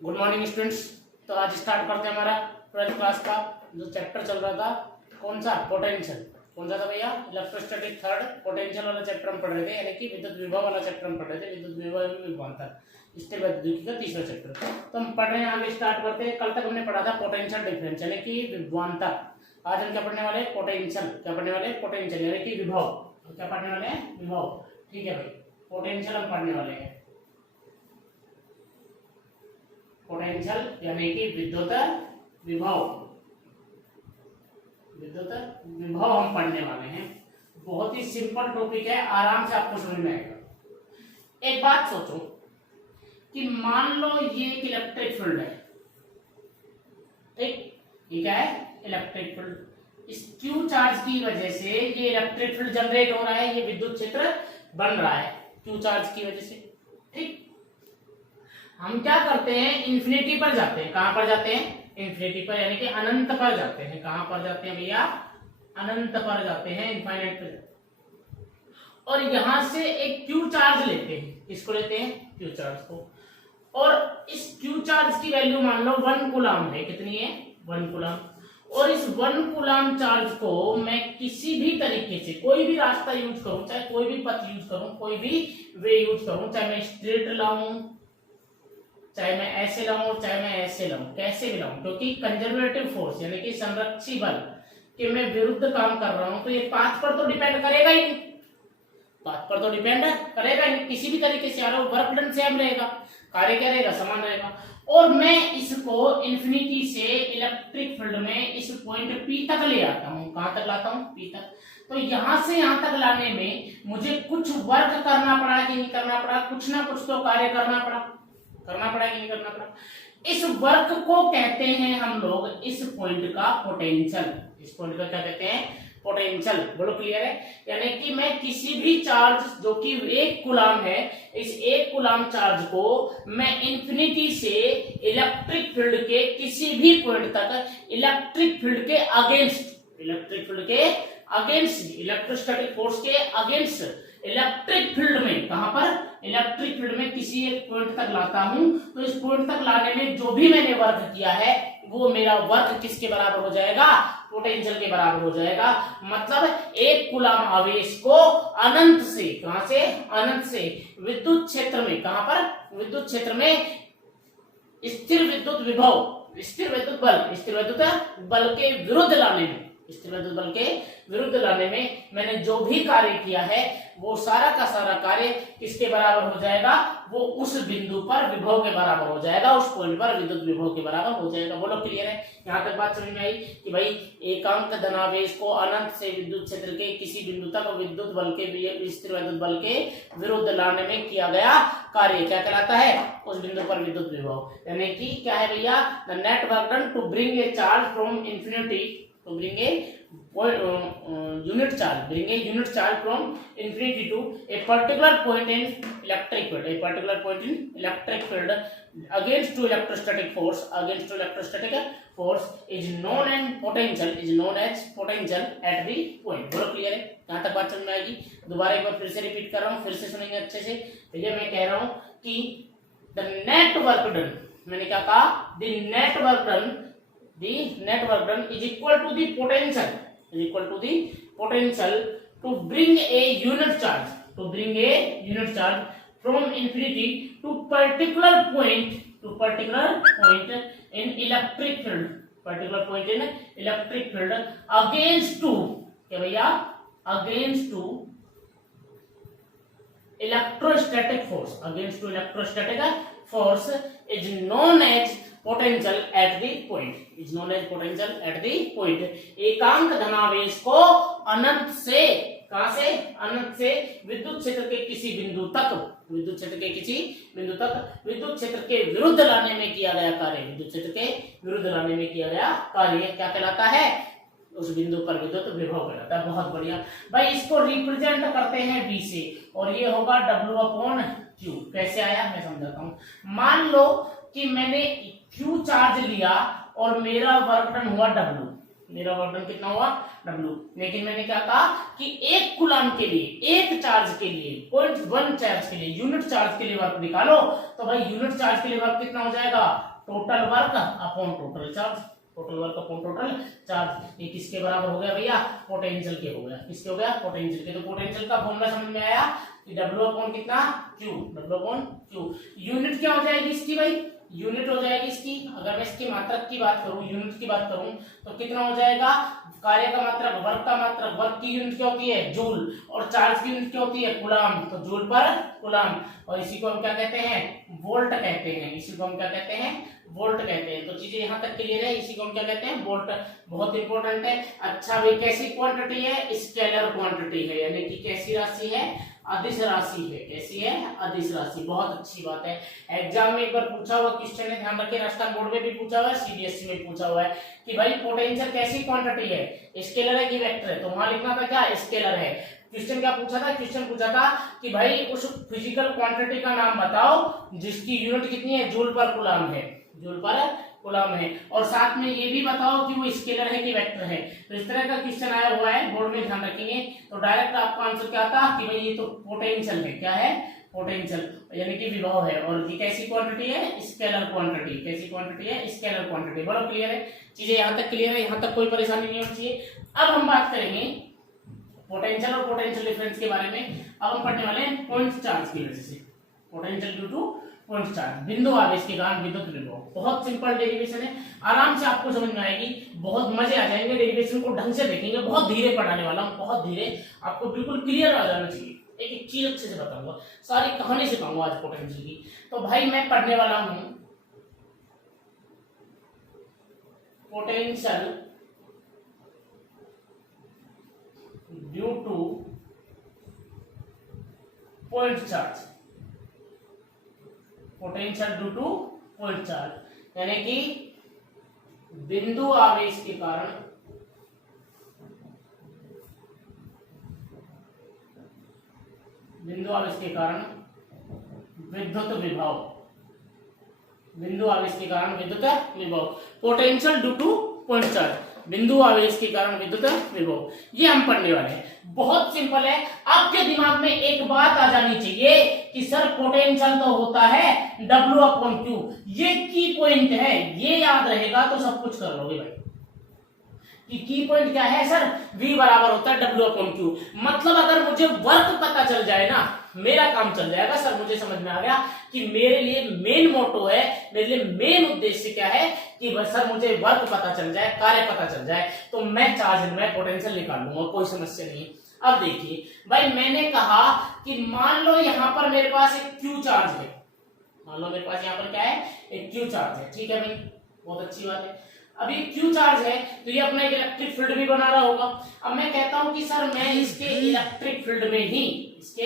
Good morning students. तो आज start करते हैं हमारा 12th क्लास का जो चैप्टर चल रहा था। कौन सा? पोटेंशियल। कौन सा था भैया? इलेक्ट्रोस्टैटिक थर्ड पोटेंशियल वाला चैप्टर हम पढ़ रहे थे, यानी कि विद्युत विभव वाला चैप्टर हम पढ़ रहे थे। विद्युत विभव एवं विभवांतर, स्थिरवैद्युतिकी का तीसरा चैप्टर। तो हम पढ़ रहे हैं, आगे स्टार्ट करते हैं। कल तक हमने पढ़ा था पोटेंशियल डिफरेंस यानी कि विभवांतर। आज हम क्या पढ़ने वाले? पोटेंशियल। क्या पढ़ने वाले? पोटेंशियल यानी कि विभव। क्या पढ़ने वाले हैं? विभव। ठीक है भाई, पोटेंशियल हम पढ़ने वाले हैं। पोटेंशियल यानी कि विद्युत विभव। विद्युत विभव हम पढ़ने वाले हैं। बहुत ही सिंपल टॉपिक है, आराम से आपको समझ में आएगा। एक बात सोचो कि मान लो ये एक इलेक्ट्रिक फील्ड है, ठीक? ये क्या है? Electric field. इस क्यू चार्ज की वजह से ये इलेक्ट्रिक फील्ड जनरेट हो रहा है, ये विद्युत क्षेत्र बन रहा है क्यू चार्ज की वजह से, ठीक? हम क्या करते हैं? इन्फिनिटी पर जाते हैं। कहां पर जाते हैं? इन्फिनिटी पर, यानी कि अनंत पर जाते हैं। कहां पर जाते हैं भैया? अनंत पर जाते हैं, इनफाइनाइट पर। और यहां से एक क्यू चार्ज लेते हैं। किसको लेते हैं? क्यू चार्ज को। और इस क्यू चार्ज की वैल्यू मान लो 1 कूलम है। कितनी है? 1 कूलम। और इस 1 कूलम चार्ज को मैं किसी भी तरीके से, कोई भी रास्ता यूज करूं, चाहे कोई भी पथ यूज करूं, कोई भी वे यूज करूं, चाहे मैं स्ट्रेट लाऊं, चाहे मैं ऐसे लाऊं, चाहे मैं ऐसे लाऊं, कैसे भी लाऊं, क्योंकि कंजर्वेटिव फोर्स यानी कि संरक्षी बल के मैं विरुद्ध काम कर रहा हूं, तो ये पाथ पर तो डिपेंड करेगा ही नहीं। पाथ पर तो डिपेंड करेगा ही नहीं। किसी भी तरीके से आ रहा हो, वर्क डन सेम रहेगा, कार्य क्या रहेगा? समान रहेगा। और मैं इसको इन्फिनिटी से इलेक्ट्रिक फील्ड में इस पॉइंट पी तक ले आता हूं। कहां तक लाता हूं? पी तक। तो यहां से यहां तक लाने में मुझे कुछ वर्क करना पड़ा कि नहीं करना पड़ा? कुछ ना कुछ तो कार्य करना पड़ा कि नहीं करना पड़ा? इस वर्क को कहते हैं हम लोग, इस पॉइंट का पोटेंशियल। इस पॉइंट का क्या कहते हैं? पोटेंशियल। बोलो, क्लियर है? यानी कि मैं किसी भी चार्ज जो कि 1 कूलम है, इस 1 कूलम चार्ज को मैं इंफिनिटी से इलेक्ट्रिक फील्ड के किसी भी पॉइंट तक इलेक्ट्रिक फील्ड के अगेंस्ट, इलेक्ट्रिक फील्ड के अगेंस्ट, इलेक्ट्रोस्टैटिक फोर्स के अगेंस्ट इलेक्ट्रिक फील्ड में, कहां पर? इलेक्ट्रिक फील्ड में किसी एक पॉइंट तक लाता हूं। तो इस पॉइंट तक लाने में जो भी मैंने वर्क किया है, वो मेरा वर्क किसके बराबर हो जाएगा? पोटेंशियल के बराबर हो जाएगा। मतलब 1 कूलम आवेश को अनंत से, कहां से? अनंत से विद्युत क्षेत्र में, कहां पर? विद्युत क्षेत्र में स्थिर विद्युत विभव, स्थिर विद्युत बल, स्थिर विद्युत बल के विरुद्ध लाने में, स्थिर विद्युत बल के विरुद्ध लाने में मैंने जो भी कार्य किया है, वो सारा का सारा कार्य किसके बराबर हो जाएगा? वो उस बिंदु पर विभव के बराबर हो जाएगा, उस पॉइंट पर विद्युत विभव के बराबर हो जाएगा। बोलो, क्लियर है? यहां तक बात समझ में आई कि भाई एकांक धनावेश को अनंत से विद्युत क्षेत्र के किसी बिंदु तक विद्युत बल के, स्थिर विद्युत बल के विरुद्ध लाने में किया गया कार्य क्या कहलाता है? उस बिंदु पर विद्युत विभव। यानी कि क्या है भैया? The net work done to bring a charge from infinity to bring a unit charge from infinity to a particular point in electric field, against to electrostatic force is known as potential at the point। बोलो, clear है? यहाँ तक बात समझ में आएगी? दोबारा एक बार फिर से रिपीट कर रहा हूँ, फिर से सुनेंगे अच्छे से। भैया मैं कह रहा हूँ कि द नेट वर्क डन, मैंने क्या कहा? The net work done is equal to the potential to bring a unit charge from infinity to particular point in electric field against to, क्या भैया? against to electrostatic force is known as potential at the point, एकांक धनावेश को अनंत से, कहां से? अनंत से विद्युत क्षेत्र के किसी बिंदु तक, विद्युत क्षेत्र के विरुद्ध लाने में किया गया कार्य, क्या कहलाता है? उस बिंदु पर विद्युत विभव कहलाता है। बहुत बढ़िया भाई, इसको रिप्रेजेंट करते हैं V से, और ये होगा W/Q। कैसे आया मैं समझाता हूं। मान लो कि मैंने Q चार्ज लिया और मेरा वर्क डन हुआ W, मेरा वर्क डन कितना हुआ? W। लेकिन मैंने क्या कहा कि 1 कूलम के लिए, एक चार्ज के लिए, 0.1 चार्ज के लिए, यूनिट चार्ज के लिए वर्क निकालो, तो भाई यूनिट चार्ज के लिए वर्क कितना हो जाएगा? Total work upon total charge, total work upon total charge. ये किसके बराबर हो गया भैया? पोटेंशियल के हो गया। किसके हो गया? पोटेंशियल के। तो पोटेंशियल का फॉर्मूला समझ में आया कि W अपॉन कितना? Q, W upon Q। Unit क्या हो जाएगी इसकी भाई? यूनिट हो जाएगी इसकी, अगर मैं इसकी मात्रक की बात करूं, यूनिट की बात करूं, तो कितना हो जाएगा? कार्य का मात्रक, वर्क का मात्रक, वर्क की यूनिट क्या होती है? जूल, और चार्ज की यूनिट क्या होती है? कूलाम। तो जूल पर कूलाम, और इसी को हम क्या कहते हैं? वोल्ट कहते हैं। इसी को हम क्या कहते हैं? वोल्ट कहते हैं। तो चीजें यहाँ तक क्लियर है। इसी को हम क्या कहते हैं? वोल्ट। बहुत इंपॉर्टेंट है। अच्छा भाई, कैसी क्वांटिटी है? स्केलर क्वांटिटी है, यानी कि कैसी राशि है? अदिश राशि है। कैसी है? अदिश राशि। बहुत अच्छी बात है। एग्जाम में एक बार पूछा हुआ क्वेश्चन है, ध्यान रखिए, राजस्थान बोर्ड में भी पूछा हुआ है, सीबीएसई में पूछा हुआ है कि भाई पोटेंशियल कैसी क्वांटिटी है? स्केलर है कि वेक्टर है? तो वहां लिखना था क्या? स्केलर है। क्वेश्चन क्या पूछा था? क्वेश्चन पूछा था कि भाई उस फिजिकल क्वांटिटी का नाम बताओ जिसकी यूनिट कितनी है? जूल पर कूलाम है, जूल पर कूलाम है, और साथ में ये भी बताओ कि वो स्केलर है कि वेक्टर है। तो इस तरह का क्वेश्चन आया हुआ है, बोर्ड में ध्यान रखेंगे। तो डायरेक्ट आपका आंसर क्या आता कि भाई ये तो पोटेंशियल है। क्या है? पोटेंशियल, यानी कि विभव है। और ये कैसी क्वांटिटी है? Scalar quantity. कैसी क्वांटिटी है? Scalar quantity. बोलो क्लियर है? चीजें यहाँ तक क्लियर है? यहाँ तक कोई परेशानी नहीं होनी चाहिए। अब हम बात करेंगे पोटेंशियल और पोटेंशियल डिफरेंस के बारे में। अब हम पढ़ने वाले हैं पॉइंट चार्ज की वजह से। Potential due two point charge, बिंदु आवेश के कारण विद्युत विभव। बहुत सिंपल डेरिवेशन है, आराम से आपको समझ में आएगी, बहुत मजे आ जाएंगे। डेरिवेशन को ढंग से देखेंगे, बहुत धीरे पढ़ाने वाला हूँ, बहुत धीरे, आपको बिल्कुल क्लियर आ जाना चाहिए। एक एक चीज अच्छे से बताऊंगा, सारी कहानी सिखाऊंगा आज पोटेंशियल की। तो भाई मैं पढ़ने वाला हूं potential due two point charge. Potential due two point charge यानी कि बिंदु आवेश के कारण विद्युत विभव। बिंदु आवेश के कारण विद्युत विभव, potential due two point charge, बिंदु आवेश के कारण विद्युत विभव, ये हम पढ़ने वाले हैं। बहुत सिंपल है। आपके दिमाग में एक बात आ जानी चाहिए कि सर पोटेंशियल तो होता है W अपॉन Q, ये की पॉइंट है, ये याद रहेगा तो सब कुछ कर लोगे भाई। कि की पॉइंट क्या है सर? V बराबर होता है W अपॉन Q। मतलब अगर मुझे वर्क पता चल जाए ना, मेरा काम चल जाएगा सर। मुझे समझ में आ गया कि मेरे लिए मेन मोटो है, मेरे लिए मेन उद्देश्य क्या है कि सर मुझे वर्क पता चल जाए, कार्य पता चल जाए, तो मैं चार्ज में पोटेंशियल निकाल लूंगा, कोई समस्या नहीं। अब देखिए भाई, मैंने कहा कि मान लो यहां पर मेरे पास एक Q चार्ज है, मान लो मेरे पास यहां पर क्या है? एक Q चार्ज है, ठीक है भाई, बहुत अच्छी बात है। अब ये Q चार्ज है तो ये अपना एक इलेक्ट्रिक फील्ड भी बना रहा होगा। अब मैं कहता हूं कि सर मैं इसके इलेक्ट्रिक फील्ड में ही, इसके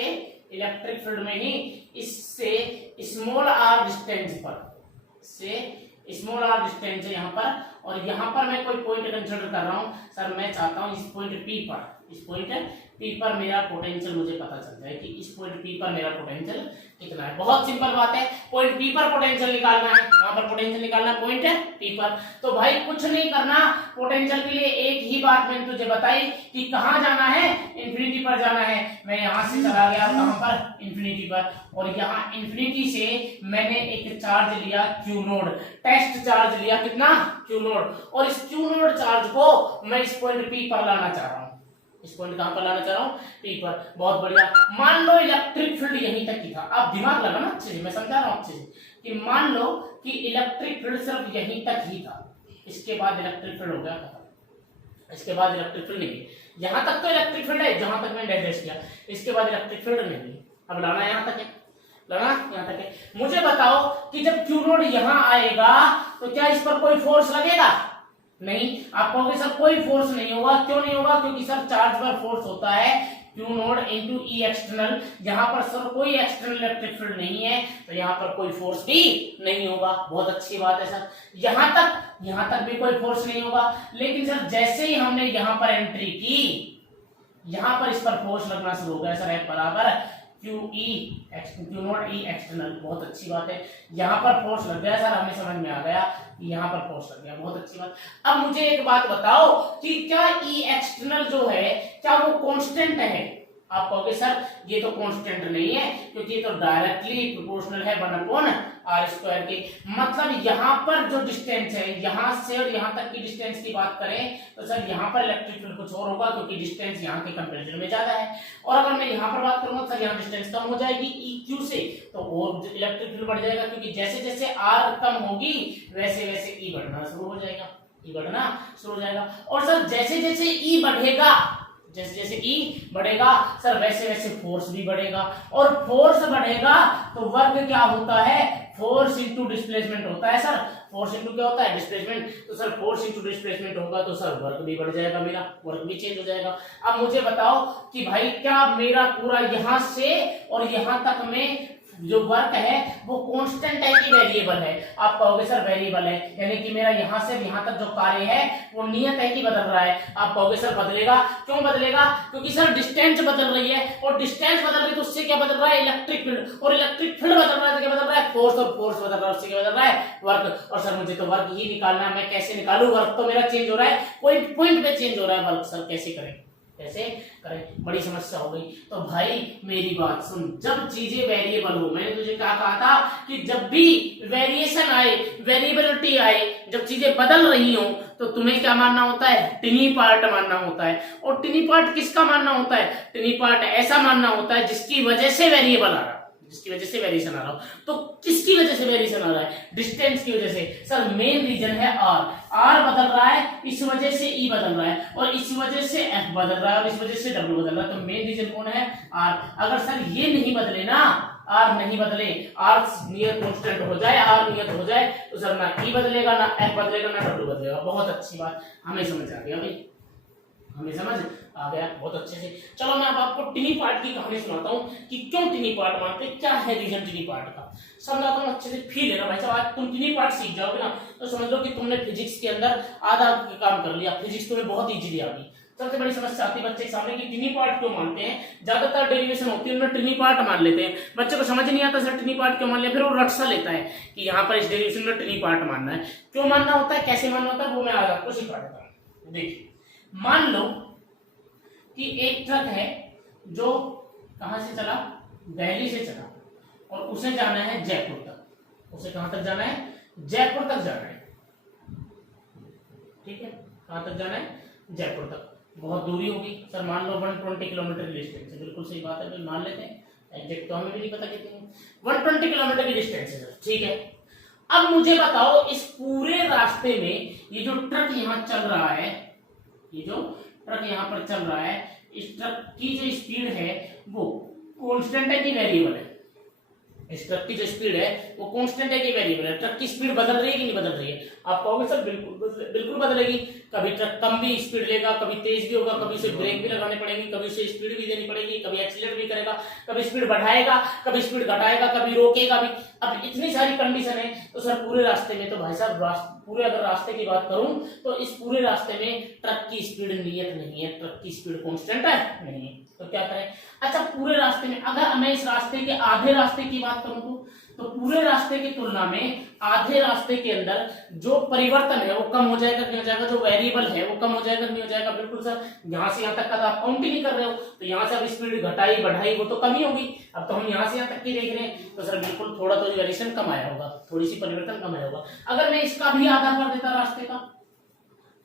इलेक्ट्रिक फील्ड में ही इससे स्मॉल r डिस्टेंस पर, इससे स्मॉल r डिस्टेंस है यहाँ पर, और यहाँ पर मैं कोई पॉइंट कंसीडर कर रहा हूँ। सर मैं चाहता हूँ इस पॉइंट P पर, इस पॉइंट P पर मेरा पोटेंशियल मुझे पता चल जाए कि इस पॉइंट P पर मेरा पोटेंशियल कितना है। बहुत सिंपल बात है, पॉइंट P पर पोटेंशियल निकालना है, वहां पर पोटेंशियल निकालना है पॉइंट P पर। तो भाई कुछ नहीं करना, पोटेंशियल के लिए एक ही बात मैंने तुझे बताई कि कहाँ जाना है? इंफिनिटी पर जाना है। मैं यहाँ से चला गया कहाँ पर? इंफिनिटी पर, और यहाँ इंफिनिटी से मैंने एक चार्ज लिया Q नोड, टेस्ट चार्ज लिया, कितना? Q नोड, और इस Q नोड चार्ज को मैं इस पॉइंट P पर लाना चाह रहा हूँ। इस पॉइंट कहां पर लाना चाह रहा हूं? P पर। बहुत बढ़िया। मान लो इलेक्ट्रिक फील्ड यहीं तक ही था। आप दिमाग लगाना अच्छे से, मैं समझा रहा हूं अच्छे से कि मान लो कि इलेक्ट्रिक फील्ड सिर्फ यहीं तक ही था, इसके बाद इलेक्ट्रिक फील्ड हो गया खत्म, इसके बाद इलेक्ट्रिक फील्ड नहीं। यहां तक तो इलेक्ट्रिक फील्ड है जहां तक मैंने डैश किया, इसके बाद इलेक्ट्रिक फील्ड नहीं। अब लाना यहां तक है, लाना यहां तक है। मुझे बताओ कि जब Q नोड यहां आएगा तो क्या इस पर कोई फोर्स लगेगा? नहीं। आप कहोगे सर कोई फोर्स नहीं होगा, क्यों नहीं होगा? क्योंकि सर चार्ज पर फोर्स होता है Q node into E external. यहाँ पर सर कोई एक्सटर्नल इलेक्ट्रिक फील्ड नहीं है, तो यहाँ पर कोई फोर्स भी नहीं होगा। बहुत अच्छी बात है सर, यहाँ तक भी कोई फोर्स नहीं होगा। लेकिन सर जैसे ही हमने यहाँ पर एंट्री की, यहाँ पर इस पर फोर्स लगना शुरू हो गया सर, F बराबर Q नोड E एक्सटर्नल। बहुत अच्छी बात है, यहाँ पर फोर्स लग गया सर, हमें समझ में आ गया यहाँ पर फोर्स लग गया। बहुत अच्छी बात। अब मुझे एक बात बताओ कि क्या E एक्सटर्नल जो है क्या वो कांस्टेंट है? आप कहोगे सर ये तो कांस्टेंट नहीं है क्योंकि ये तो डायरेक्टली प्रोपोर्शनल है 1/r² के। मतलब यहाँ पर जो डिस्टेंस है, यहाँ से और यहाँ तक की डिस्टेंस की बात करें तो सर यहाँ पर इलेक्ट्रिक फील्ड कुछ और होगा क्योंकि डिस्टेंस यहाँ के कंपैरिजन में ज्यादा है। और अगर मैं यहाँ पर बात करूंगा सर यहाँ डिस्टेंस कम हो जाएगी EQ से, तो और इलेक्ट्रिक फील्ड बढ़ जाएगा क्योंकि जैसे जैसे R कम होगी वैसे वैसे E बढ़ना शुरू हो जाएगा, E बढ़ना शुरू हो जाएगा। और सर जैसे जैसे E बढ़ेगा, जैसे जैसे E बढ़ेगा सर वैसे वैसे फोर्स भी बढ़ेगा, और फोर्स बढ़ेगा तो वर्क क्या होता है, फोर्स इंटू डिस्प्लेसमेंट होता है सर। फोर्स इंटू क्या होता है, डिस्प्लेसमेंट। तो सर फोर्स इंटू डिस्प्लेसमेंट होगा तो सर वर्क भी बढ़ जाएगा, मेरा वर्क भी चेंज हो जाएगा। अब मुझे बताओ कि भाई क्या मेरा पूरा यहां से और यहां तक में जो वर्क है वो कांस्टेंट है कि वेरिएबल है? आप कहोगे सर वेरिएबल है, यानी कि मेरा यहां से यहां तक जो कार्य है वो नियत है कि बदल रहा है। आप कहोगे सर बदलेगा, क्यों बदलेगा? क्योंकि सर डिस्टेंस बदल रही है, और डिस्टेंस बदल रही है तो उससे क्या बदल रहा है, इलेक्ट्रिक फील्ड, और इलेक्ट्रिक फील्ड बदल रहा है तो क्या बदल रहा है, फोर्स, और फोर्स बदल रहा है उससे क्या बदल रहा है, वर्क। और सर मुझे तो वर्क ही निकालना है, मैं कैसे निकालूं? वर्क तो मेरा चेंज हो रहा है, कोई पॉइंट पे चेंज हो रहा है वर्क, सर कैसे करें, कैसे करें? बड़ी समस्या हो गई। तो भाई मेरी बात सुन, जब चीजें वेरिएबल हो, मैंने तुझे क्या कहा था कि जब भी वेरिएशन आए, वेरिएबिलिटी आए, जब चीजें बदल रही हो तो तुम्हें क्या मानना होता है, टिनी पार्ट मानना होता है। और टिनी पार्ट किसका मानना होता है? टिनी पार्ट ऐसा मानना होता है जिसकी वजह से वेरिएबल आ रहा है, जिसकी वजह से वेरिएशन आ रहा हो। तो किसकी वजह से वेरिएशन आ रहा है? डिस्टेंस की वजह से। सर मेन रीजन है R बदल रहा है, इस वजह से E बदल रहा है, और इस वजह से F बदल रहा है, और इस वजह से W बदल रहा है। तो मेन रीजन कौन है? R। अगर सर ये नहीं बदले ना, R नहीं बदले, R नियत कांस्टेंट हो जाए, R नियत हो जाए तो सर ना E बदलेगा, ना F बदलेगा, ना W बदलेगा। बहुत अच्छी बात, हमें समझ आ गया भाई, हमें समझ आ गया बहुत अच्छे से। चलो मैं अब आपको टिनी पार्ट की कहानी सुनाता हूँ कि क्यों टिनी पार्ट मानते हैं, क्या है रीजन टिनी पार्ट का, समझाता हूँ अच्छे से। फील है ना भाई साहब, आज तुम टिनी पार्ट सीख जाओगे ना तो समझ लो कि तुमने फिजिक्स के अंदर आधा काम कर लिया, फिजिक्स तुम्हें बहुत इजीली आ गई। सबसे बड़ी समस्या आती है बच्चे के सामने कि टिनी पार्ट क्यों मानते हैं, ज्यादातर डेरिवेशन होती है उनमें टिनी पार्ट मान लेते हैं, बच्चे को समझ नहीं आता सर टिनी पार्ट क्यों मान लिया, फिर वो रट सा लेता है कि यहाँ पर इस डेरिवेशन में टिनी पार्ट मानना है। क्यों मानना होता है, कैसे मानना होता है, वो मैं आज आपको सिखा देता हूँ। देखिए मान लो कि एक ट्रक है जो कहां से चला, दिल्ली से चला, और उसे जाना है जयपुर तक। उसे कहां तक जाना है, जयपुर तक जाना है, ठीक है, कहां तक जाना है, जयपुर तक। बहुत दूरी होगी सर, मान लो 120 किलोमीटर की डिस्टेंस है, बिल्कुल सही बात है, तो मान लेते हैं, एग्जैक्ट तो हमें भी नहीं पता कितनी, 120 किलोमीटर की डिस्टेंस है सर, ठीक है। अब मुझे बताओ इस पूरे रास्ते में ये जो ट्रक यहाँ चल रहा है, ये जो ट्रक यहाँ पर चल रहा है, इस ट्रक की जो स्पीड है वो कांस्टेंट है कि वेरिएबल है? इस ट्रक की जो स्पीड है वो कांस्टेंट है कि वेरिएबल है? ट्रक की स्पीड बदल रही है कि नहीं बदल रही है? आप कहोगे सर बिल्कुल बदलेगी। कभी ट्रक कम भी स्पीड लेगा, कभी तेज भी होगा, कभी उसे ब्रेक भी लगाने पड़ेंगे, कभी उसे स्पीड भी देनी पड़ेगी, कभी एक्सीलरेट भी करेगा, कभी स्पीड बढ़ाएगा, कभी स्पीड घटाएगा, कभी रोकेगा भी। अब इतनी सारी कंडीशन है तो सर पूरे रास्ते में तो भाई साहब पूरे अगर रास्ते की बात करूं तो इस पूरे रास्ते में ट्रक की स्पीड नियत नहीं है, ट्रक की स्पीड कांस्टेंट है नहीं है, तो क्या करें? अच्छा पूरे रास्ते में अगर मैं इस रास्ते के आधे रास्ते की बात करूं तो पूरे रास्ते की तुलना में आधे रास्ते के अंदर जो परिवर्तन है वो कम हो जाएगा, नहीं हो जाएगा? जो वेरिएबल है वो कम हो जाएगा, नहीं हो जाएगा? बिल्कुल सर, यहाँ से यहाँ तक का तो आप काउंट ही नहीं कर रहे हो, तो यहाँ से अब स्पीड घटाई बढ़ाई वो तो कम ही होगी। अब तो हम यहाँ से यहाँ तक की देख रहे हैं, तो सर बिल्कुल थोड़ा तो वेरिएशन कम आया होगा, थोड़ी सी परिवर्तन कम आया होगा। अगर मैं इसका भी आधा कर देता रास्ते का,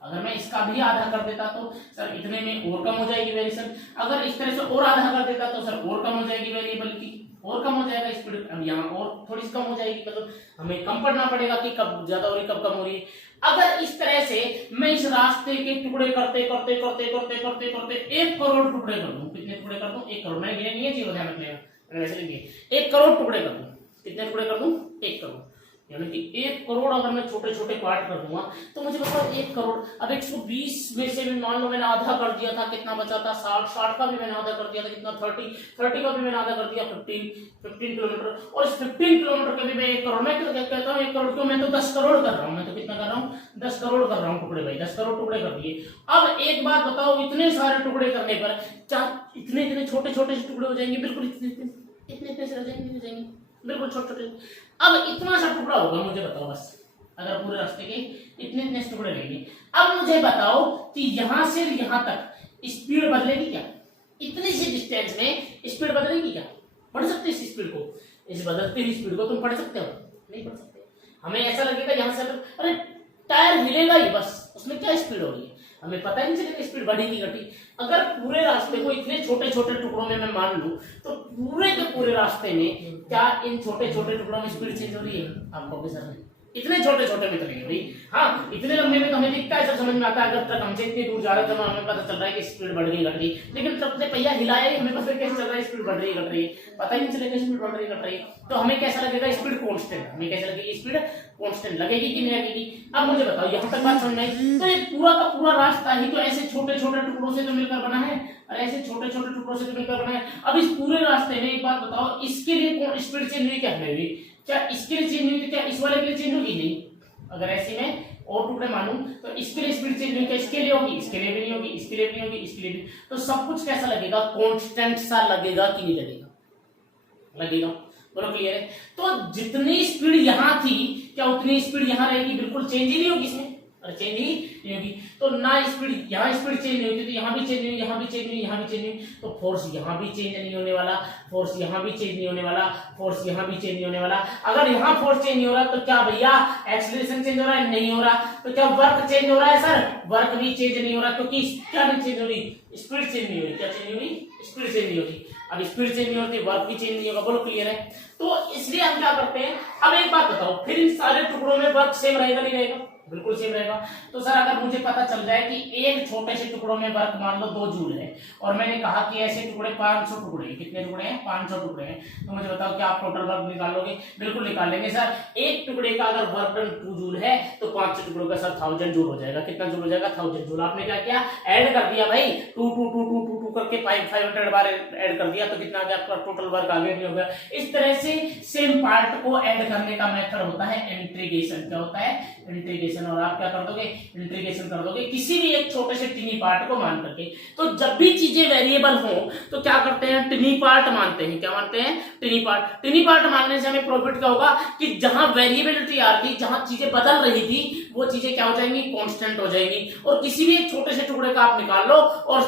अगर मैं इसका भी आधा कर देता तो सर इतने में और कम हो जाएगी वेरिएशन। अगर इस तरह से और आधा कर देता तो सर और कम हो जाएगी वेरिएबल की, और कम हो जाएगा स्पीड। अब यहाँ और थोड़ी सी कम हो जाएगी, मतलब हमें कम पढ़ना पड़ेगा कि कब ज्यादा हो रही कब कम हो रही है। अगर इस तरह से मैं इस रास्ते के टुकड़े करते करते करते करते करते करते 1 करोड़ टुकड़े कर दूं, कितने टुकड़े कर दूं? 1 करोड़। मैंने गिने नहीं है, जीरो ध्यान रखिएगा, मैंने वैसे लिखे 1 करोड़ टुकड़े कर दूं। कितने टुकड़े कर दूं? 1 करोड़। यानी कि 1 करोड़ अगर मैं छोटे छोटे पार्ट कर दूंगा तो मुझे बताओ 1 करोड़। अब 120 में से भी मान लो मैंने आधा कर दिया था, कितना बचा था? 60 का भी मैंने आधा कर दिया था, कितना? 30 का भी मैंने आधा कर दिया, 15 किलोमीटर। और इस 15 किलोमीटर के भी मैं 1 करोड़, मैं क्या कहता हूँ 1 करोड़ क्यों, मैं तो 10 करोड़ कर रहा हूँ। मैं तो कितना कर रहा हूँ? 10 करोड़ कर रहा हूँ टुकड़े भाई, 10 करोड़ टुकड़े कर दिए। अब एक बात बताओ, इतने सारे टुकड़े करने पर इतने इतने छोटे छोटे टुकड़े हो जाएंगे, बिल्कुल इतने से रह जाएंगे, बिल्कुल छोटे छोटे। अब इतना सा टुकड़ा होगा, मुझे बताओ बस, अगर पूरे रास्ते के इतने इतने टुकड़े लेंगे। अब मुझे बताओ कि यहां से यहां तक स्पीड बदलेगी क्या? इतनी सी डिस्टेंस में स्पीड बदलेगी क्या? पढ़ सकते इस स्पीड को, इस बदलती हुई स्पीड को तुम पढ़ सकते हो? नहीं पढ़ सकते। हमें ऐसा लगेगा यहाँ से अरे टायर हिलेगा ही बस, उसमें क्या स्पीड हो रही है, हमें पता ही नहीं चलेगा स्पीड बढ़ी की घटी। अगर पूरे रास्ते को इतने छोटे छोटे टुकड़ों में मैं मान लूं तो पूरे के पूरे रास्ते में क्या इन छोटे छोटे टुकड़ों में स्पीड चेंज हो रही है? आप कहोगे सर नहीं, इतने छोटे छोटे में तो नहीं हो रही। हाँ, इतने लंबे में तो हमें दिखता है, सब समझ में आता है। अगर ट्रक हमसे इतनी दूर जा रहा है तो हमें पता चल रहा है कि स्पीड बढ़ गई घट गई, लेकिन ट्रक ने पहिया हिलाया ही, हमें पता कैसे चल रहा है स्पीड बढ़ रही है घट रही है? पता ही नहीं चलेगा स्पीड बढ़ रही है घट रही है। तो हमें कैसा लगेगा? Speed constant. हमें कैसा लगेगी? स्पीड कांस्टेंट लगेगी कि नहीं लगेगी? अब मुझे बताओ, यहाँ तक बात समझ में आई? तो ये पूरा का पूरा रास्ता ही तो ऐसे छोटे छोटे टुकड़ों से तो मिलकर बना है, और ऐसे छोटे छोटे टुकड़ों से तो मिलकर बना है। अब इस पूरे रास्ते में एक बात बताओ, इसके लिए स्पीड चेंज हुई क्या हुई? क्या इसके लिए चेंज हुई? क्या इस वाले के लिए चेंज होगी? नहीं। अगर ऐसे में और टुकड़े मानूं तो इसके लिए स्पीड चेंज होगी क्या? इसके लिए होगी, इसके लिए भी नहीं होगी, इसके लिए भी नहीं होगी, इसके लिए भी। तो सब कुछ कैसा लगेगा? कांस्टेंट सा लगेगा कि नहीं लगेगा? लगेगा। बोलो क्लियर है? तो जितनी स्पीड यहां थी क्या उतनी स्पीड यहां रहेगी? बिल्कुल चेंज ही नहीं होगी इसमें, और चेंज ही नहीं होगी। तो ना स्पीड यहाँ स्पीड चेंज नहीं होगी तो यहाँ भी चेंज नहीं, यहाँ भी चेंज नहीं, यहाँ भी चेंज नहीं। तो फोर्स यहाँ भी चेंज नहीं होने वाला, फोर्स यहाँ भी चेंज नहीं होने वाला, फोर्स यहाँ भी चेंज नहीं होने वाला। अगर यहाँ फोर्स चेंज नहीं हो रहा तो क्या भैया एक्सीलरेशन चेंज हो रहा है? नहीं हो रहा। तो क्या वर्क चेंज हो रहा है? सर वर्क भी चेंज नहीं हो रहा, क्योंकि क्या नहीं चेंज हो रही? स्पीड चेंज नहीं हो रही। क्या चेंज नहीं हो रही? स्पीड चेंज नहीं होती। अब स्पीड चेंज नहीं होती, वर्क भी चेंज नहीं होगा। बोलो क्लियर है? तो इसलिए हम क्या करते हैं, अब एक बात बताओ, फिर इन सारे टुकड़ों में वर्क सेम रहेगा नहीं रहेगा? बिल्कुल सेम रहेगा। तो सर अगर मुझे पता चल जाए कि एक छोटे से टुकड़ों में वर्क मान लो 2 जूल है, और मैंने कहा कि ऐसे टुकड़े 500 टुकड़े हैं, कितने टुकड़े हैं? 500 टुकड़े हैं, तो मुझे बताओ क्या आप टोटल वर्क निकाल लोगे? बिल्कुल निकाल लेंगे सर। एक टुकड़े का अगर वर्क डन 2 जूल है तो 500 टुकड़ों का सर 1000 जूल हो जाएगा। कितना जूल हो जाएगा? 1000 जूल। आपने क्या किया? ऐड कर दिया भाई, 2 2 2 2 2 करके 500 बार ऐड कर दिया, तो कितना आ गया आपका टोटल वर्क? आगे नहीं हो गया। इस तरह से सेम पार्ट को ऐड करने का मेथड होता है इंटीग्रेशन। क्या होता है? इंटीग्रेशन। और आप क्या कर दोगे? इंटीग्रेशन कर दोगे किसी भी एक छोटे से टिनी पार्ट को मान करके। तो जब भी चीजें वेरिएबल हो तो क्या करते हैं? टिनी पार्ट मानते हैं। क्या मानते हैं? टिनी पार्ट। टिनी पार्ट मानने से हमें प्रॉफिट क्या होगा कि जहां वेरिएबिलिटी आ रही थी, जहां चीजें बदल रही थी, वो चीजें क्या हो जाएंगी? कांस्टेंट हो जाएंगी। और किसी भी एक छोटे से टुकड़े का आप निकाल लो और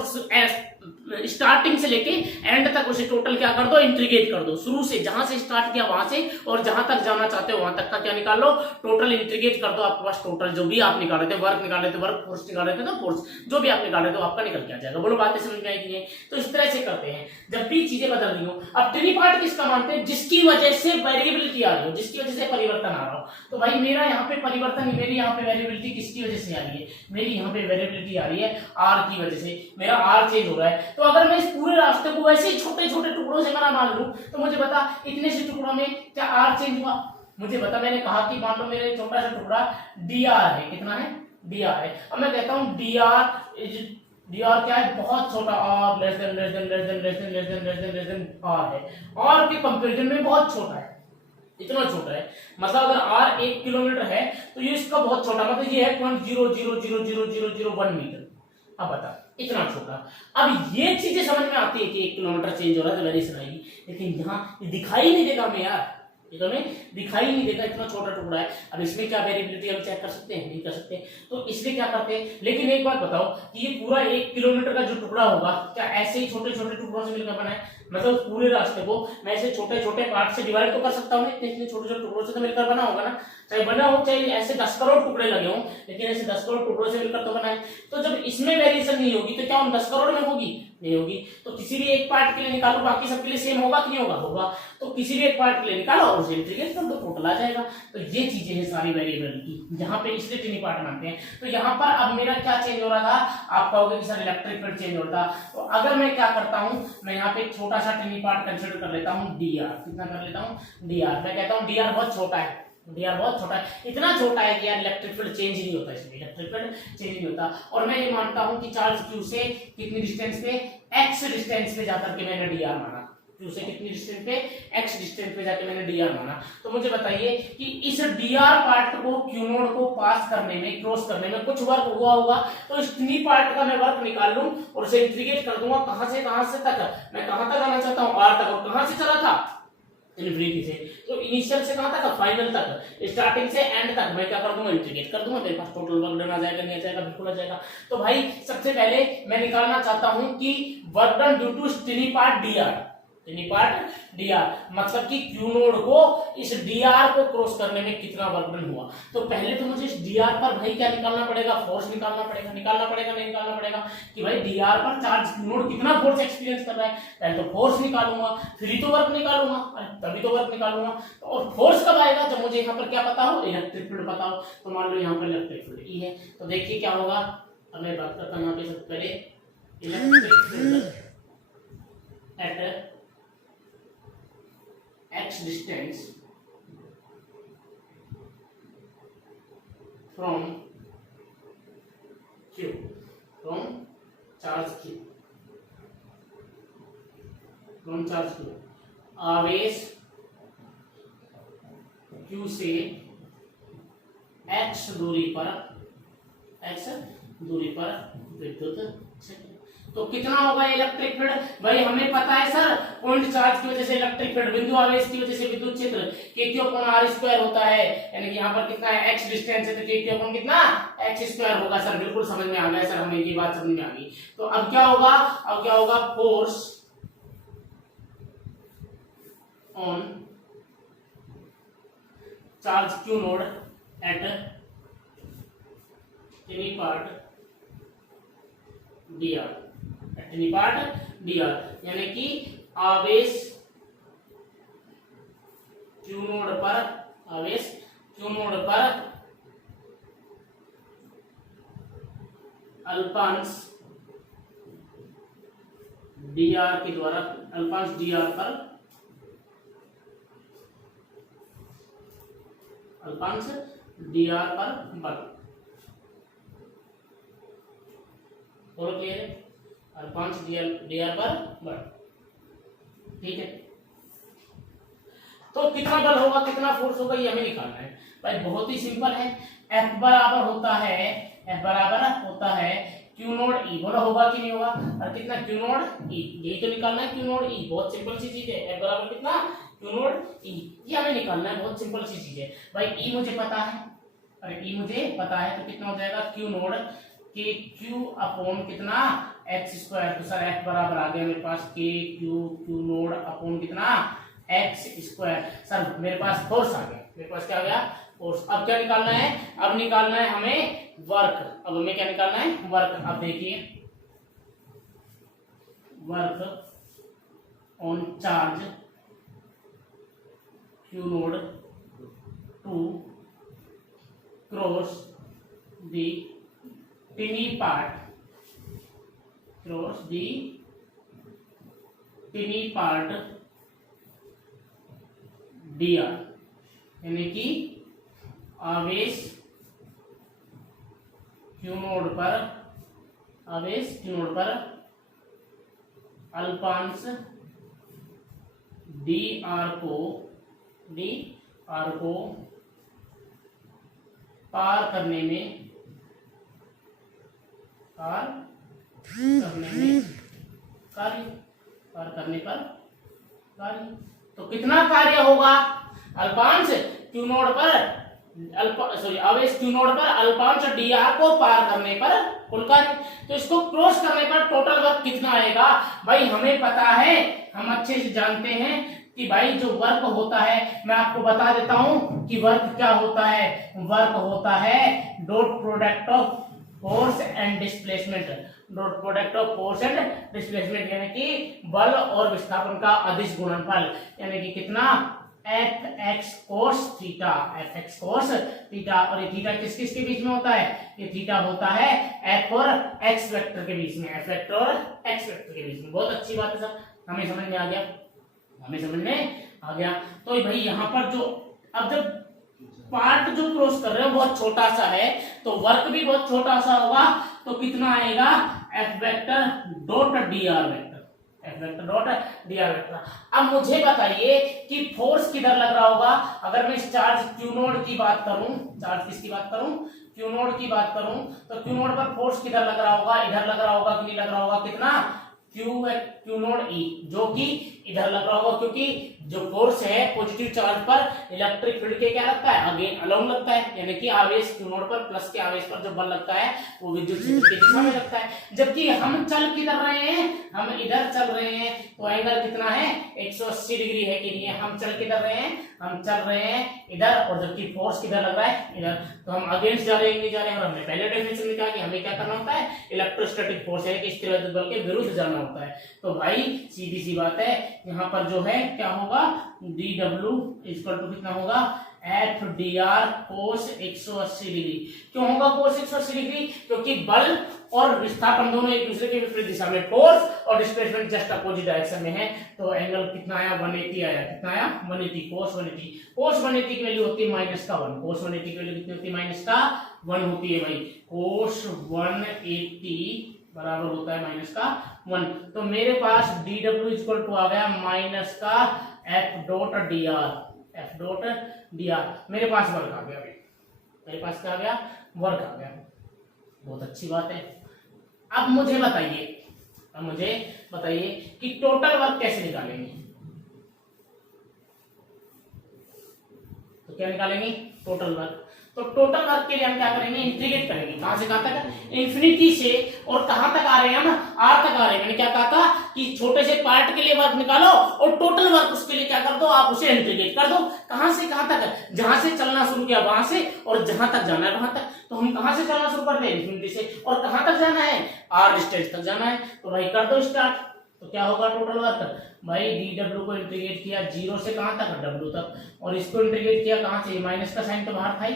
स्टार्टिंग से लेके एंड तक उसे टोटल क्या कर दो? इंटीग्रेट कर दो। शुरू से जहां से स्टार्ट किया वहां से और जहां तक जाना चाहते हो वहां तक का क्या निकाल लो? टोटल इंटीग्रेट कर दो। आपके पास टोटल जो भी आप निकाल रहे थे, वर्क निकाल रहे थे वर्क, फोर्स निकाल रहे थे तो फोर्स, जो भी आप निकाल रहे थे आपका निकल के आ जाएगा। बोलो बातें समझ में आएगी? तो इस तरह से करते हैं जब भी चीजें बदल रही हो। अब टिनी पार्ट किसका मानते हैं? जिसकी वजह से वेरिएबिलिटी आ रही हो, जिसकी वजह से परिवर्तन आ रहा हो। तो भाई मेरा यहाँ पे परिवर्तन, मेरी यहाँ पे वेरिएबिलिटी किसकी वजह से आ रही है? मेरी यहाँ पे वेरिएबिलिटी आ रही है आर की वजह से, मेरा आर चेंज हो रहा है। तो अगर मैं इस पूरे रास्ते को वैसे ही छोटे छोटे टुकड़ों से मैं मान लूं तो मुझे बता इतने से टुकड़ों में क्या आर चेंज हुआ? मुझे बता, मैंने कहा कि मान लो मेरे छोटा सा टुकड़ा डी आर है। कितना है? डी आर है। अब मैं कहता हूं डी आर क्या है? बहुत छोटा, r less than less than less than less than less than less than less than r है। आर के कंपैरिजन में बहुत छोटा है, इतना छोटा है। मतलब अगर आर 1 किलोमीटर है तो ये इसका बहुत छोटा, मतलब ये है 0.0000001 मीटर। अब बता इतना छोटा। अब ये चीजें समझ में आती है कि 1 किलोमीटर चेंज हो रहा है तो वेरिएशन आएगी, लेकिन यहाँ दिखाई नहीं देगा हमें यार, ये तो हमें दिखाई नहीं देता, इतना छोटा टुकड़ा है। अब इसमें क्या वेरिएबिलिटी हम चेक कर सकते हैं? नहीं कर सकते। तो इसलिए क्या करते हैं? लेकिन एक बात बताओ कि ये पूरा 1 किलोमीटर का जो टुकड़ा होगा क्या ऐसे ही छोटे छोटे टुकड़ों से मिलकर बना है? मतलब पूरे रास्ते को मैं ऐसे छोटे छोटे पार्ट से डिवाइड तो कर सकता हूँ, इतने छोटे छोटे टुकड़ों से तो मिलकर बना होगा ना। चाहे बना हो चाहे ऐसे 10 करोड़ टुकड़े लगे हों, लेकिन ऐसे 10 करोड़ टुकड़ों से मिलकर तो बना है। तो जब इसमें वेरिएशन नहीं होगी तो क्या उन 10 करोड़ में होगी? नहीं होगी। तो किसी भी एक पार्ट के लिए निकालो, बाकी सबके लिए सेम होगा कि नहीं होगा? होगा। तो किसी भी एक पार्ट के लिए निकालो और उसे इंटीग्रेट कर दो, टोटल आ जाएगा। तो ये चीजें हैं सारी वेरिएबल की, जहां पे इसलिए टिनी पार्ट मानते हैं। तो यहाँ पर अब मेरा क्या चेंज हो रहा था? आप कहोगे कि सर इलेक्ट्रिक फील्ड चेंज होता। तो अगर मैं क्या करता हूँ, मैं यहाँ पे एक छोटा सा टिनी पार्ट कंसिडर कर लेता हूँ डी आर। कितना कर लेता हूँ? D R. मैं कहता हूँ डी आर बहुत छोटा है, डी आर बहुत छोटा है, इतना छोटा है कि यार इलेक्ट्रिक फील्ड चेंज नहीं होता, इसमें इलेक्ट्रिक फील्ड चेंज नहीं होता। और मैं ये मानता हूं कि चार्ज क्यू से कितनी डिस्टेंस पे? एक्स डिस्टेंस पे जाकर के मैंने डी आर माना। क्यू से कितनी डिस्टेंस पे? एक्स डिस्टेंस पे जाकर मैंने डी आर माना। तो मुझे बताइए कि इस डी आर पार्ट को क्यू नोड को पास करने में, क्रॉस करने में कुछ वर्क हुआ होगा। तो इस टी पार्ट का मैं वर्क निकाल लूं और उसे इंटीग्रेट कर दूंगा कहां से तक? मैं कहां तक आना चाहता हूं? आर तक। और कहां से चला था? इन्फिनिटी से। तो इनिशियल से कहां तक, फाइनल तक, स्टार्टिंग से एंड तक मैं क्या कर दूंगा, इंटीग्रेट कर दूंगा, मेरे पास टोटल वर्क डन आ जाएगा, नहीं आ जाएगा, बिल्कुल आ जाएगा। तो भाई सबसे पहले मैं निकालना चाहता हूं कि work done due to tiny part dr, मतलब कि क्यू नोड को इस dr को क्रॉस करने में कितना वर्क डन हुआ। तो पहले तो मुझे इस dr पर भाई क्या निकालना पड़ेगा, फोर्स निकालना पड़ेगा नहीं निकालना पड़ेगा कि भाई dr पर चार्ज क्यू नोड कितना फोर्स एक्सपीरियंस कर रहा है। पहले तो फोर्स निकालूंगा, फिर ही तो वर्क निकालूंगा, तभी तो वर्क निकालूंगा। और फोर्स कब आएगा, जब मुझे यहाँ पर क्या पता हो, इलेक्ट्रिक फील्ड पता हो। तो मान लो यहाँ पर इलेक्ट्रिक फील्ड ई है, तो देखिए क्या होगा। अब मैं बात करता हूँ यहाँ पे सबसे पहले electric field at x distance from q, from charge q, आवेश q से x दूरी पर विद्युत क्षेत्र। तो कितना होगा इलेक्ट्रिक फील्ड, भाई हमें पता है सर, पॉइंट चार्ज की वजह से इलेक्ट्रिक फील्ड, बिंदु आवेश की वजह से विद्युत क्षेत्र Q/r² होता है, यानी कि यहाँ पर कितना है, x डिस्टेंस है, तो Q कितना x² होगा। सर बिल्कुल समझ में आ गया सर, हमें ये बात समझ में आ गई। तो अब क्या होगा, force on charge Q node eight टिनी part dr, यानी कि आवेश Q नोड पर अल्पांश dr के द्वारा, अल्पांश dr पर बल, और क्लियर है, अल्पांश dr पर बल, ठीक है। तो कितना बल होगा, कितना फोर्स होगा, ये हमें निकालना है भाई, बहुत ही सिंपल है। F बराबर होता है Q नोड E, बोला होगा कि नहीं होगा, और कितना Q नोड E, यही तो निकालना है, Q नोड E, बहुत सिंपल सी चीज है। F बराबर कितना, Q नोड E, ये हमें निकालना है, बहुत सिंपल सी चीज है भाई। E मुझे पता है, तो कितना हो जाएगा, Q नोड के Q अपॉन कितना x²। तो सर F बराबर आ गया मेरे पास Q नोड अपॉन कितना x²। सर मेरे पास फोर्स आ गया, मेरे पास क्या आ गया, फोर्स। अब क्या निकालना है, अब निकालना है हमें वर्क। अब हमें क्या निकालना है, वर्क। अब देखिए, work on charge Q naught to cross the tiny part dr, यानी कि आवेश Q नोड पर अल्पांश dr को पार करने पर कार्य। तो कितना कार्य होगा, अल्पांश Q नोड पर आवेश Q नोड पर अल्पांश dr को पार करने पर कुल कार्य। तो इसको क्रॉस करने पर टोटल वर्क कितना आएगा, भाई हमें पता है, हम अच्छे से जानते हैं कि भाई जो वर्क होता है, मैं आपको बता देता हूं कि वर्क क्या होता है। वर्क होता है dot product of force and displacement, यानी कि बल और विस्थापन का अदिश गुणनफल, यानी कि कितना fx cos थीटा, और ये थीटा किस किस के बीच में होता है, ये थीटा होता है f और x वेक्टर के बीच में, बहुत अच्छी बात है सर, हमें समझ में आ गया। तो भाई यहाँ पर जो, अब जब पार्ट जो क्रॉस कर रहे हो बहुत छोटा सा है, तो वर्क भी बहुत छोटा सा होगा, तो कितना आएगा, F vector dot dr vector. अब मुझे बताइए कि फोर्स किधर लग रहा होगा। अगर मैं इस चार्ज Q नोड की बात करूं, Q नोड की बात करूं, तो Q नोड पर फोर्स किधर लग रहा होगा, इधर लग रहा होगा कि नहीं लग रहा होगा, कितना Q नोड E, जो कि इधर लग रहा होगा, क्योंकि जो फोर्स है पॉजिटिव चार्ज पर इलेक्ट्रिक फील्ड के क्या लगता है, अगेन अलोंग लगता है, यानी कि आवेश Q नोड पर प्लस के आवेश पर जो बल लगता है वो विद्युत क्षेत्र की दिशा में लगता है। जबकि हम चल किधर रहे हैं, हम इधर चल रहे हैं, तो एंगल कितना है 180 डिग्री है कि नहीं है। हम चल किधर रहे हैं, हम चल रहे हैं इधर, और जबकि फोर्स किधर लग रहा है इधर, तो हम अगेंस्ट जा रहे हैं, नहीं जा रहे हैं। और हमने पहले डेफिनेशन में कहा कि हमें क्या करना होता है, इलेक्ट्रोस्टैटिक फोर्स है कि स्थिर विद्युत बल के विरुद्ध जाना होता है। तो भाई सीधी सी बात है, यहाँ पर जो है क्या होगा, dw इक्वल टू कितना होगा, एफ डी आर कोस 180 डिग्री। क्यों होगा कोस 180 डिग्री, क्योंकि बल और विस्थापन दोनों एक दूसरे के विपरीत दिशा में, फोर्स और डिस्प्लेसमेंट जस्ट अपोजिट डायरेक्शन में है। तो एंगल कितना आया, 180 आया। कितना आया, 180, कोस 180। कोस 180 की वैल्यू होती है -1। कोस 180 की वैल्यू कितनी होती है, -1 होती है भाई। कोस 180 बराबर होता है -1। तो मेरे पास dw इक्वल टू आ गया -f डॉट dr। मेरे पास वर्क आ गया भाई, मेरे पास क्या आ गया, वर्क आ गया। बहुत अच्छी बात है। अब मुझे बताइए कि टोटल वर्क कैसे निकालेंगे। तो क्या निकालेंगे, टोटल वर्क। तो टोटल वर्क के लिए हम क्या करेंगे, इंटीग्रेट करेंगे। कहां से कहां तक, इंफिनिटी से, और कहां तक आ रहे हैं हम, आर तक आ रहे हैं। मैंने क्या कहा था कि छोटे से पार्ट के लिए वर्क निकालो और टोटल वर्क उसके लिए क्या कर दो, आप उसे इंटीग्रेट कर दो। कहां से कहां तक, जहां से चलना शुरू किया वहां से, और जहां तक जाना है वहां तक। तो हम कहां से चलना शुरू करते हैं, इंफिनिटी से, और कहां तक जाना है, आर डिस्टेंस तक जाना है। तो भाई कर दो स्टार्ट। तो क्या होगा टोटल वर्क, भाई dw को इंटीग्रेट किया 0 से कहां तक, w तक, और इसको इंटीग्रेट किया कहां से, माइनस का साइन तो बाहर था ही,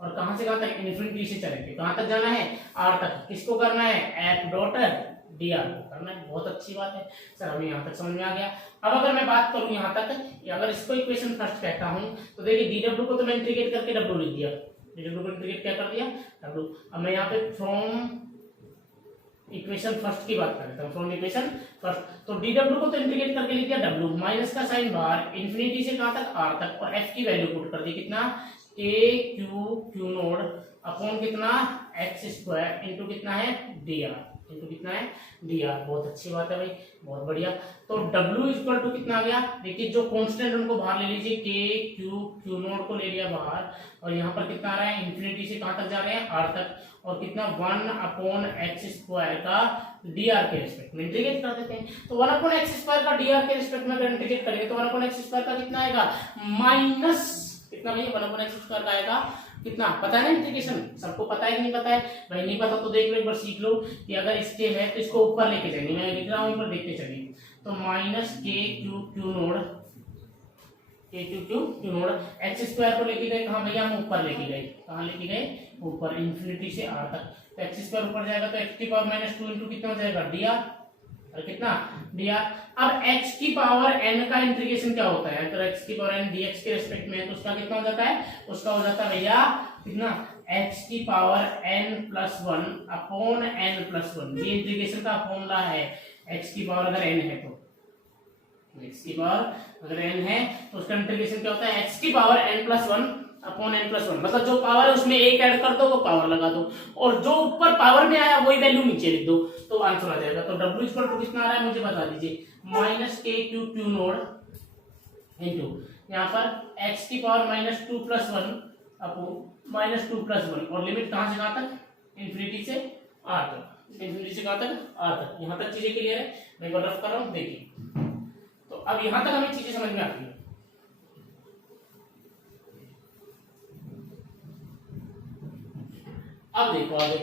और कहां से कहां तक, इन्फिनिटी से चलेंगे, कहां तक जाना है, r तक। किसको करना है, f डॉट dr को करना है। बहुत अच्छी बात है सर, हमें यहाँ तक समझ में आ गया। अब अगर मैं बात करूं यहाँ तक, अगर इसको इक्वेशन फर्स्ट कहता हूं, तो देखिए dw को तो मैं इंटीग्रेट करके w लिख दिया, dw को इंटीग्रेट क्या कर दिया, w। अब मैं यहाँ पे फ्रॉम इक्वेशन फर्स्ट की बात करता हूं, फ्रॉम इक्वेशन फर्स्ट। तो dw को तो इंटीग्रेट करके लिख दिया w, माइनस का साइन बाहर, इन्फिनिटी से कहां तक, r तक, और f की वैल्यू पुट कर दी, कितना, k q नोड अपॉन कितना, x स्क्वायर इंटू कितना है, dr, इंटू कितना है, dr। बहुत अच्छी बात है भाई, बहुत बढ़िया। तो w इक्वल टू कितना आ गया, देखिए जो कांस्टेंट उनको बाहर ले लीजिए, k q नोड को ले लिया बाहर, और यहाँ पर कितना आ रहा है, इन्फिनिटी से कहां तक जा रहे हैं, r तक, और कितना 1 अपॉन एक्स स्क्वायर का dr के रिस्पेक्ट में इंटीग्रेट कर देते हैं। तो 1 अपॉन एक्स स्क्वायर का dr के रिस्पेक्ट में अगर इंटीग्रेट करेंगे तो 1 अपॉन एक्स स्क्वायर का कितना आएगा, माइनस कितना भैया, 1 अपॉन एक्स स्क्वायर का आएगा कितना, पता है ना इंटीग्रेशन, सबको पता है कि नहीं पता है, भाई नहीं पता तो देख लो एक बार, सीख लो कि अगर स्केल है तो इसको ऊपर लेके जाएंगे, मैं लिख रहा हूँ ऊपर देखते चलिए। तो माइनस के Q node node x square को लेके गए कहां भैया, हम ऊपर लेके गए, कहां लेके गए, ऊपर, इन्फिनिटी से r तक। तो एक्स स्क्वायर ऊपर जाएगा तो x की पावर -2 इंटू कितना हो जाएगा, dr, और कितना, dr। अब x की पावर n का इंटीग्रेशन क्या होता है, तो x की पावर n dx के रिस्पेक्ट में है, तो उसका कितना हो जाता है, उसका हो जाता है भैया कितना, x की पावर n+1 अपॉन n+1। ये इंटीग्रेशन का फॉर्मूला है, x की पावर अगर n है तो, x की पावर अगर n है तो उसका इंटीग्रेशन क्या होता है, x की पावर n+1 अपॉन n+1, मतलब जो पावर है उसमें एक ऐड कर दो, वो पावर लगा दो, और जो ऊपर पावर में आया वही वैल्यू नीचे लिख दो, तो आंसर आ जाएगा। तो w इक्वल टू कितना आ रहा है मुझे बता दीजिए, माइनस के क्यू नोड इंटू यहाँ पर x की पावर -2+1 अपॉन -2+1, और लिमिट कहां से कहां तक, इन्फिनिटी से r तक, इन्फिनिटी से कहां तक, r तक। यहाँ तक चीजें क्लियर है, मैं एक बार रफ कर रहा हूँ देखिए। तो अब यहां तक हमें चीजें समझ में आती है। अब देखो आगे,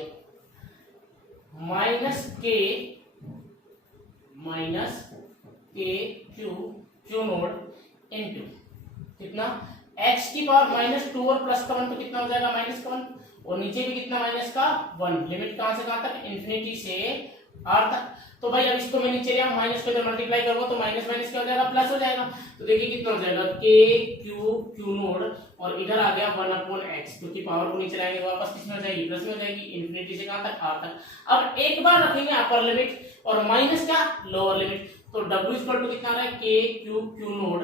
माइनस के क्यू नोड इंटू कितना, x की पावर -2 और प्लस का 1 तो कितना हो जाएगा, माइनस का 1, और नीचे भी कितना, माइनस का 1। लिमिट कहां से कहां तक, इन्फिनिटी से r तक। तो भाई अब इसको मैं नीचे ले आऊं, माइनस को इधर मल्टीप्लाई करूंगा तो माइनस माइनस क्या हो जाएगा, प्लस हो जाएगा। तो देखिए कितना हो जाएगा, k क्यू नोड, और इधर आ गया 1 अपॉन x, क्योंकि पावर को नीचे लाएंगे वापस किस में हो जाएगी, प्लस में हो जाएगी, इन्फिनिटी से कहां तक, r तक। अब एक बार रखेंगे अपर लिमिट और माइनस क्या, लोअर लिमिट। तो w इक्वल टू कितना आ रहा है, k q naught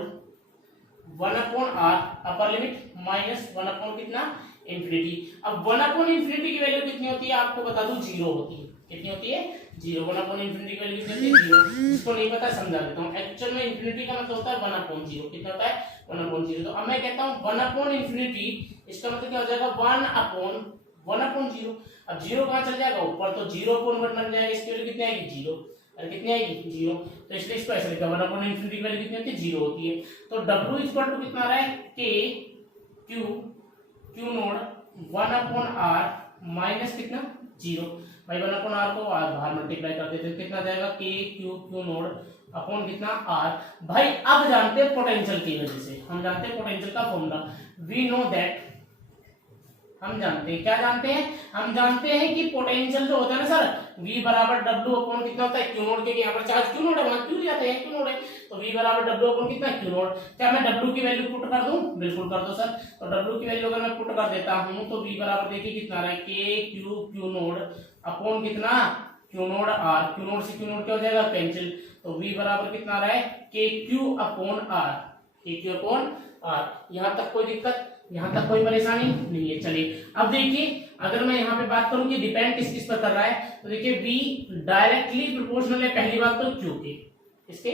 1 upon r upper limit minus 1 upon कितना इंफिनिटी। अब 1 अपॉन इंफिनिटी की वैल्यू कितनी होती है आपको बता दूं, 0 होती है। कितनी होती है? 0। 1 अपॉन इंफिनिटी की वैल्यू कितनी होती है? 0। जिसको नहीं पता समझा देता हूं। एक्चुअल में इंफिनिटी का मतलब होता है 1 अपॉन 0। कितना होता है? 1 अपॉन 0। तो अब मैं कहता हूं 1 अपॉन इंफिनिटी, इसका मतलब क्या हो जाएगा? 1 अपॉन 0। अब 0 कहां चल जाएगा? ऊपर, तो 0 अपॉन 1 बन जाएगा। इसकी वैल्यू कितनी आएगी? 0। और कितनी आएगी? 0। तो इसलिए इसको ऐसे लिखा 1 अपॉन इंफिनिटी की वैल्यू कितनी होती है? 0 होती है। तो W इक्वल टू कितना आ रहा है? K Q node 1 upon R minus कितना? 0। भाई 1 अपॉन R को बाहर मल्टीप्लाई कर देते हैं, कितना जाएगा? K Q नोड अपॉन कितना? R। भाई अब जानते हैं पोटेंशियल की वजह से, हम जानते हैं पोटेंशियल का फॉर्मूला। वी नो दैट, हम जानते हैं, क्या जानते हैं? हम जानते हैं कि पोटेंशियल जो होता है ना सर, V बराबर W अपॉन कितना होता है? Q node. के यहाँ पर चार्ज Q नोड है, वहां Q जाते हैं, Q नोड है, तो V बराबर W अपॉन कितना? Q node. क्या मैं W की वैल्यू पुट कर दूं? बिल्कुल कर दो सर। तो W की वैल्यू अगर मैं पुट कर देता हूं तो V बराबर देखिए कितना आ रहा है? K Q नोड अपॉन कितना? Q node R। Q node से Q नोड क्या हो जाएगा? कैंसिल। तो V बराबर कितना आ रहा है? KQ upon R। KQ upon R। यहाँ तक कोई दिक्कत? यहाँ तक कोई परेशानी नहीं है। चलिए अब देखिए, अगर मैं यहाँ पे बात करूं कि डिपेंड किस किस पर कर रहा है, तो देखिए V डायरेक्टली प्रोपोर्शनल है, पहली बात तो Q के, इसके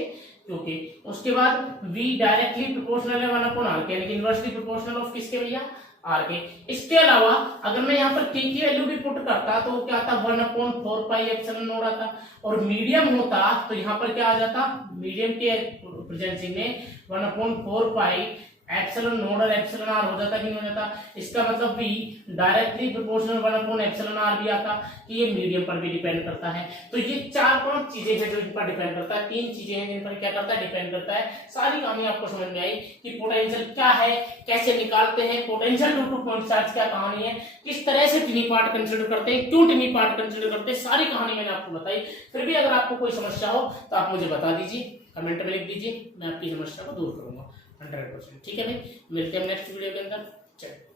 Q के। उसके बाद V डायरेक्टली प्रोपोर्शनल है 1 अपॉन R के, यानी इनवर्सली प्रोपोर्शनल ऑफ किसके भैया? R के। इसके अलावा अगर मैं यहाँ पर K की वैल्यू भी पुट करता तो क्या आता? 1 अपॉन 4 पाई एप्सिलॉन नोड आता। और मीडियम होता तो यहाँ पर क्या आ जाता? मीडियम के प्रेजेंसी में 1 अपॉन 4 पाई एप्सिलॉन नोड और एप्सिलॉन आर हो जाता कि नहीं हो जाता? इसका मतलब भी directly proportional 1 upon epsilon r भी आता, कि ये मीडियम पर भी डिपेंड करता है। तो ये 4-5 चीजें हैं जो इन पर डिपेंड करता है, 3 चीजें हैं जिन पर क्या करता है? डिपेंड करता है। सारी कहानी आपको समझ में आई कि पोटेंशियल क्या है, कैसे निकालते हैं, potential due two point charge क्या कहानी है, किस तरह से टिनी पार्ट कंसीडर करते हैं, क्यों टिनी पार्ट कंसीडर करते हैं, सारी कहानी मैंने आपको बताई। फिर भी अगर आपको कोई समस्या हो तो आप मुझे बता दीजिए, कमेंट में लिख दीजिए, मैं आपकी समस्या को दूर करूंगा 100%। ठीक है भाई, मिलते हैं नेक्स्ट वीडियो के अंदर। चलिए।